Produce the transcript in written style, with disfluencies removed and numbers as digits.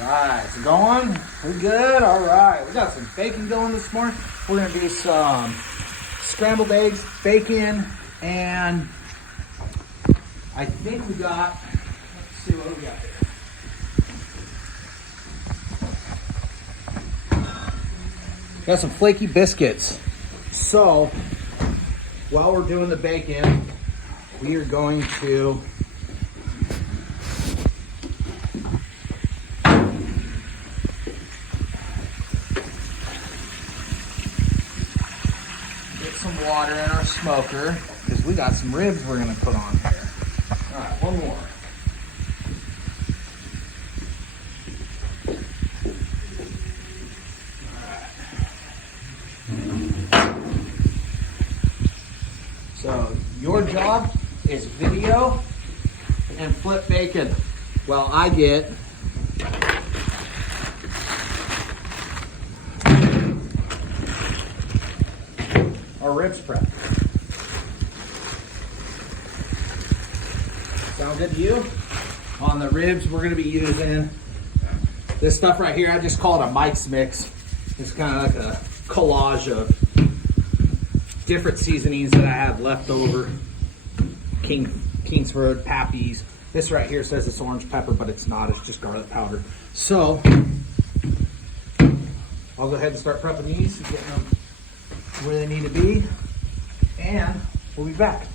Alright, it's going. We good? Alright, we got some bacon going this morning. We're gonna do some scrambled eggs, bacon, and I think we got, let's see what we got here. Got some flaky biscuits. So, while we're doing the bacon, we are going to get some water in our smoker because we got some ribs we're going to put on here. All right, one more. So your job is video and flip bacon. Well, I get our ribs prep. Sound good to you? On the ribs, we're gonna be using this stuff right here. I just call it a Mike's mix. It's kind of like a collage of different seasonings that I have left over. Kingsford, Pappy's. This right here says it's orange pepper, but it's not. It's just garlic powder. So I'll go ahead and start prepping these and getting them where they need to be, and we'll be back.